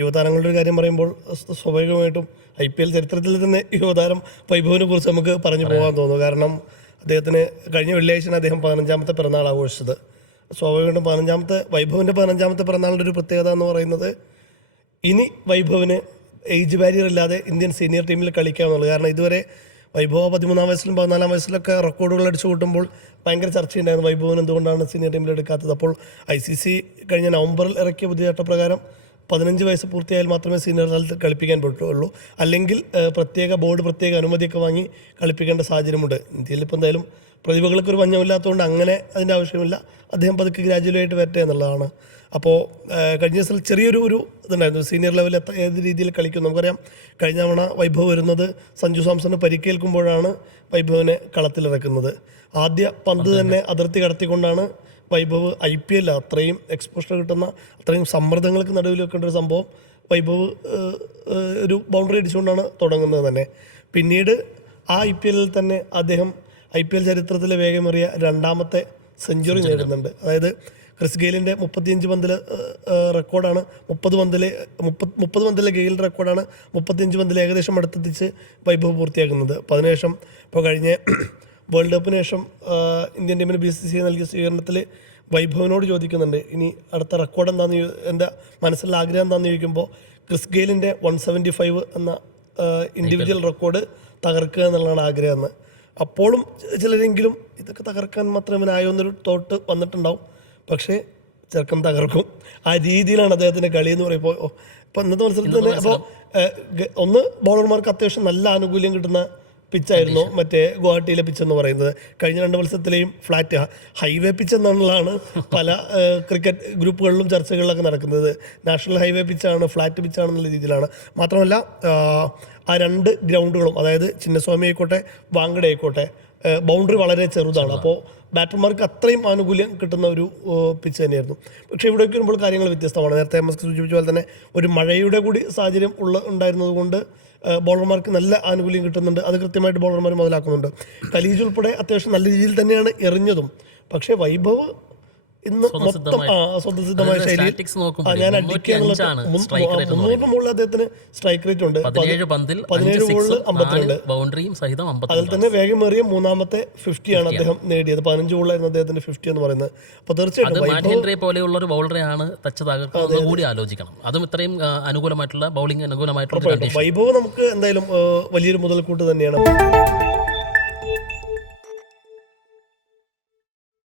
യുവതാരങ്ങളുടെ ഒരു കാര്യം പറയുമ്പോൾ സ്വാഭാവികമായിട്ടും IPL ചരിത്രത്തിൽ തന്നെ യുവതാരം വൈഭവിനെ കുറിച്ച് നമുക്ക് പറഞ്ഞു പോകാൻ തോന്നുന്നു. കാരണം അദ്ദേഹത്തിന് കഴിഞ്ഞ വെള്ളിയാഴ്ചയാണ് അദ്ദേഹം 15ാമത്തെ പിറന്നാൾ ആഘോഷിച്ചത്. സ്വാഭാവികമായിട്ടും വൈഭവിൻ്റെ 15ാമത്തെ പിറന്നാളിൻ്റെ ഒരു പ്രത്യേകത എന്ന് പറയുന്നത് ഇനി വൈഭവിന് ഏജ് ബാരിയർ ഇല്ലാതെ ഇന്ത്യൻ സീനിയർ ടീമിൽ കളിക്കാമെന്നുള്ളത്. കാരണം ഇതുവരെ വൈഭവ 13ാം വയസ്സിലും 14ാം വയസ്സിലൊക്കെ റെക്കോർഡുകൾ അടിച്ചു കൂട്ടുമ്പോൾ ഭയങ്കര ചർച്ചയുണ്ടായിരുന്നു വൈഭവൻ എന്തുകൊണ്ടാണ് സീനിയർ ടീമിൽ എടുക്കാത്തത്. അപ്പോൾ ICC കഴിഞ്ഞ നവംബറിൽ ഇറക്കിയ പുതിയ ചട്ടപ്രകാരം 15 വയസ്സ് പൂർത്തിയായാൽ മാത്രമേ സീനിയർ തലത്തിൽ കളിപ്പിക്കാൻ പറ്റുള്ളൂ. അല്ലെങ്കിൽ പ്രത്യേക അനുമതിയൊക്കെ വാങ്ങി കളിപ്പിക്കേണ്ട സാഹചര്യമുണ്ട്. ഇന്ത്യയിൽ ഇപ്പോൾ എന്തായാലും പ്രതിഭകൾക്കൊരു പഞ്ഞമില്ലാത്തതുകൊണ്ട് അങ്ങനെ അതിൻ്റെ ആവശ്യമില്ല. അദ്ദേഹം പതുക്കെ ഗ്രാജുവലായിട്ട് വരട്ടെ എന്നുള്ളതാണ്. അപ്പോൾ കഴിഞ്ഞ ദിവസം ചെറിയൊരു ഇതുണ്ടായിരുന്നു സീനിയർ ലെവലിൽ ഏത് രീതിയിൽ കളിക്കും. നമുക്കറിയാം കഴിഞ്ഞ തവണ വൈഭവ് വരുന്നത് സഞ്ജു സാംസണ് പരിക്കേൽക്കുമ്പോഴാണ് വൈഭവിനെ കളത്തിലിറക്കുന്നത്. ആദ്യ പന്ത് തന്നെ അതിർത്തി കടത്തിക്കൊണ്ടാണ് വൈഭവ് IPL അത്രയും എക്സ്പോഷർ കിട്ടുന്ന അത്രയും സമ്മർദ്ദങ്ങൾക്ക് നടുവിൽ വെക്കേണ്ട ഒരു സംഭവം വൈഭവ് ഒരു ബൗണ്ടറി അടിച്ചുകൊണ്ടാണ് തുടങ്ങുന്നത് തന്നെ. പിന്നീട് ആ IPL തന്നെ അദ്ദേഹം IPL ചരിത്രത്തിലെ വേഗമേറിയ 2ാമത്തെ സെഞ്ചുറി നേടുന്നുണ്ട്. അതായത് ക്രിസ് ഗെയിലിൻ്റെ 35 പന്തിലെ റെക്കോർഡാണ് 30 പന്തിലെ ഗെയിലിൻ്റെ റെക്കോർഡാണ് 35 പന്തിൽ ഏകദേശം അടുത്തെത്തിച്ച് വൈഭവ് പൂർത്തിയാക്കുന്നത്. അപ്പോൾ അതിനുശേഷം ഇപ്പോൾ കഴിഞ്ഞ വേൾഡ് കപ്പിന് ശേഷം ഇന്ത്യൻ ടീമിന് BCCI നൽകിയ സ്വീകരണത്തിൽ വൈഭവിനോട് ചോദിക്കുന്നുണ്ട് ഇനി അടുത്ത റെക്കോർഡ് എന്താണെന്ന് എൻ്റെ മനസ്സിലുള്ള ആഗ്രഹം എന്താണെന്ന് ചോദിക്കുമ്പോൾ ക്രിസ് ഗെയിലിൻ്റെ 175 എന്ന ഇൻഡിവിജ്വൽ റെക്കോർഡ് തകർക്കുക എന്നുള്ളതാണ് ആഗ്രഹം എന്ന്. അപ്പോഴും ചിലരെങ്കിലും ഇതൊക്കെ തകർക്കാൻ മാത്രമേ ഇവനായോ എന്നൊരു തോട്ട് വന്നിട്ടുണ്ടാവും. പക്ഷേ ചെറുക്കം തകർക്കും. ആ രീതിയിലാണ് അദ്ദേഹത്തിൻ്റെ കളി എന്ന് പറയുമ്പോൾ. ഇപ്പോൾ ഇന്നത്തെ മത്സരത്തിൽ തന്നെ അപ്പോൾ ഒന്ന് ബോളർമാർക്ക് അത്യാവശ്യം നല്ല ആനുകൂല്യം കിട്ടുന്ന പിച്ചായിരുന്നു മറ്റേ ഗുവാഹട്ടിയിലെ പിച്ച് എന്ന് പറയുന്നത്. കഴിഞ്ഞ 2 മത്സരത്തിലെയും ഫ്ലാറ്റ് ഹൈവേ പിച്ച് എന്നുള്ളതാണ് പല ക്രിക്കറ്റ് ഗ്രൂപ്പുകളിലും ചർച്ചകളിലൊക്കെ നടക്കുന്നത്. നാഷണൽ ഹൈവേ പിച്ചാണ്, ഫ്ലാറ്റ് പിച്ചാണെന്നുള്ള രീതിയിലാണ്. മാത്രമല്ല ആ 2 ഗ്രൗണ്ടുകളും അതായത് ചിന്നസ്വാമി ആയിക്കോട്ടെ വാങ്കഡെ ആയിക്കോട്ടെ ബൗണ്ടറി വളരെ ചെറുതാണ്. അപ്പോൾ ബാറ്റർമാർക്ക് അത്രയും ആനുകൂല്യം കിട്ടുന്ന ഒരു പിച്ച് തന്നെയായിരുന്നു. പക്ഷേ ഇവിടേക്ക് വരുമ്പോൾ കാര്യങ്ങൾ വ്യത്യസ്തമാണ്. നേരത്തെ നമുക്ക് സൂചിപ്പിച്ച പോലെ തന്നെ ഒരു മഴയുടെ കൂടി സാഹചര്യം ഉണ്ടായിരുന്നത് കൊണ്ട് ബോളർമാർക്ക് നല്ല ആനുകൂല്യം കിട്ടുന്നുണ്ട്. അത് കൃത്യമായിട്ട് ബോളർമാർ മുതലാക്കുന്നുണ്ട്. ഖലീജ് ഉൾപ്പെടെ അത്യാവശ്യം നല്ല രീതിയിൽ തന്നെയാണ് എറിഞ്ഞതും. പക്ഷേ വൈഭവ് ഇന്ന് മൊത്തം സ്വതസിദ്ധമായ ശൈലിയിൽ ഞാൻ അടിക്കുക എന്നുള്ള 300 മുകളിൽ അദ്ദേഹത്തിന് സ്ട്രൈക്ക് റേറ്റ് ഉണ്ട്. 17 ബോളിൽ 52. അതിൽ തന്നെ വേഗമേറിയ 3ാമത്തെ 50 ആണ് അദ്ദേഹം നേടിയത്. 15 ബോളിലായിരുന്നു അദ്ദേഹത്തിന്റെ 50 എന്ന് പറയുന്നത്. അപ്പോൾ തീർച്ചയായിട്ടും പോലെയുള്ള ഒരു ബൗളറെയാണ് ടച്ച് തകർക്കുന്നത് കൂടി ആലോചിക്കണം. അതും ഇത്രയും അനുകൂലമായിട്ടുള്ള ബൗളിംഗ് അനുകൂലമായിട്ടുള്ള വൈഭവ് നമുക്ക് എന്തായാലും വലിയൊരു മുതൽക്കൂട്ട് തന്നെയാണ്.